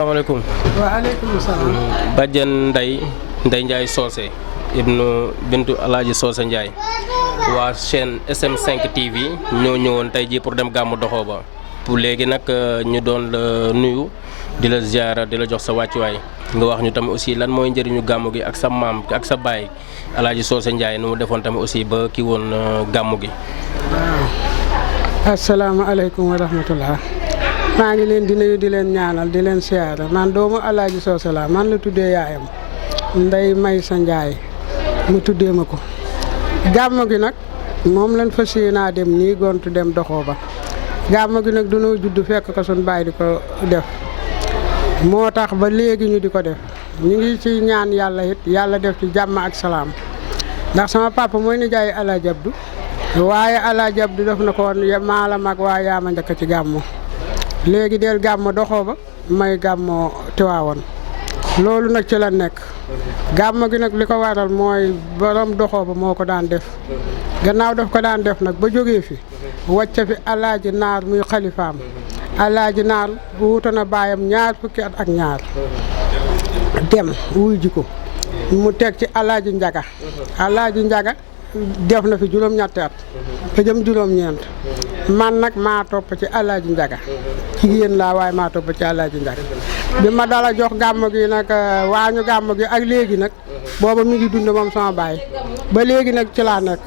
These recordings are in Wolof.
asalaamaaleykum. waaleykum salaam. Badiane Ndeye Ndiaye Socé ibnu bintu Alaaji Socé Ndiaye waa chaîne SM5 TV ñoo ñëwoon tey jii pour dem gàmmu Doxoba pour léegi nag ñu doon la nuyu di la ziara di la jox sa wàccuwaay nga wax ñu tamit aussi lan mooy njëriñu gàmmu gi ak sa maam ak sa baay Alaaji Socé Ndiaye nu mu defoon tamit aussi ba kii woon gàmmu gi. waaw asalaamaaleykum wa rahmatullah. maa ngi leen di nuyu di leen ñaanal di leen siyaara man doomu Alaaji Socé la man la tuddee yaayam Ndeye Maysa Ndiaye mu tuddee ma ko gàmmu gi nag moom lañ fas yéenaa dem nii gontu dem Doxoba gàmmu gi nag dañoo judd fekk ko suñ baay di ko def moo tax ba léegi ñu di ko def ñu ngi ci ñaan yàlla it yàlla def ci jàmm ak salaam ndax sama papa mooy nijaay Alaaji Abdu waaye Alaaji Abdu def na ko woon maa la mag waaye yaa ma njëkk ci gàmmu léegi del gàmmu Doxoba may gàmmu Tiwaawoon loolu nag ci la nekk gàmmu gi nag li ko waral mooy borom Doxoba moo ko daan def gannaaw daf ko daan def nag ba jógee fi wàcce fi Alaaji Naar muy xalifaam Alaaji Naar wuuta na baayam ñaar fukki at ak ñaar dem wuy ji ko mu teg ci Alaaji Njaga Alaaji Njaga def na fi juróom-ñetti at te jëm juróom-ñeent man nag maa topp ci Alaaji Njaga jigéen laa waaye maa topp ci Alaaji Njaga bi ma dala jox gàmmu gi nag waañu gàmmu gi ak léegi nag booba mi ngi dund moom sama baay ba léegi nag ci laa nekk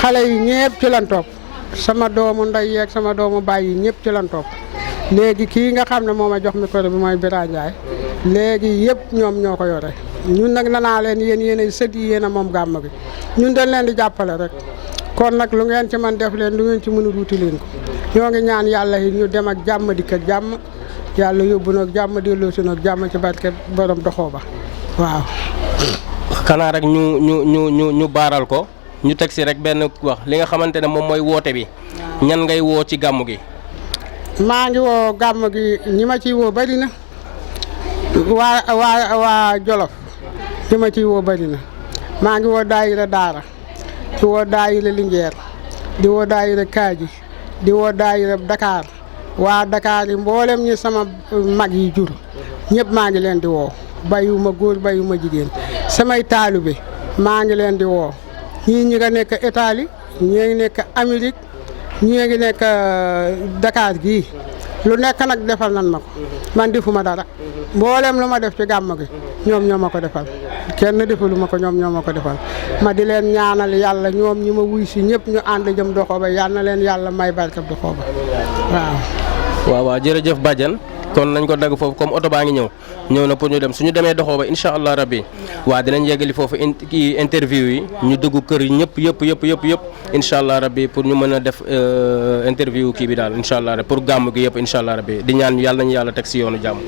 xale yi ñëpp ci lan topp sama doomu ndey yeeg sama doomu baay yi ñëpp ci lan topp léegi kii nga xam ne moo ma jox micro bi mooy Bira Ndiaye léegi yëpp ñoom ñoo ko yore ñun nag nanaa leen yéen a sët yi yéen a moom gàmmu gi ñun dañ leen di jàppale rek kon nag lu ngeen ci man def leen lu ngeen ci mën a wuti leen ko ñoo ngi ñaan yàlla yi ñu dem ak jàmm dikk ak jàmm yàlla yóbbu nag jàmm delloo si nag jàmm ci barke borom Doxoba waaw. xanaa rek ñu baaral ko ñu teg si rek benn wax li nga xamante ne moom mooy woote bi ñan ngay woo ci gàmmu gi. maa ngi woo gàmmu gi ñi ma ciy woo bari na waa Jolof ñi ma ciy woo bari na maa ngi woo daayira Daara di woo daayira Linguère di woo daayira Kaaji di woo daayira Dakar waa Dakar yi mboolem ñi sama mag yi jur ñëpp maa ngi leen di woo bayuma góor bayuma jigéen samay taalibe maa ngi leen di woo ñii ñi nga nekk Italie ñii ngi nekk Amérique ñii ngi nekk Dakar gii lu nekk nag defal nan ma ko man defuma dara mboolem lu ma def ci gàmmu gi ñoom ñoo ma ko defal kenn defalu ma ko ñoom ñoo ma ko defal ma di leen ñaanal yàlla ñoom ñi ma wuy si ñëpp ñu ànd jëm Doxoba yal na leen yàlla may barkab Doxoba waaw jërëjëf Badiane kon nañ ko dagg foofu comme oto baa ngi ñëw na pour ñu dem suñu demee Doxoba incha allah rabbi waa dinañ yeggali foofu kii interview yi ñu dugg kër yi ñëpp yëpp incha allah rabbi pour ñu mën a def interview kii bi daal incha allah rabbi pour gàmmu gi yëpp incha allah rabbi di ñaan yàlla nañu yàlla teg si yoonu jàmm.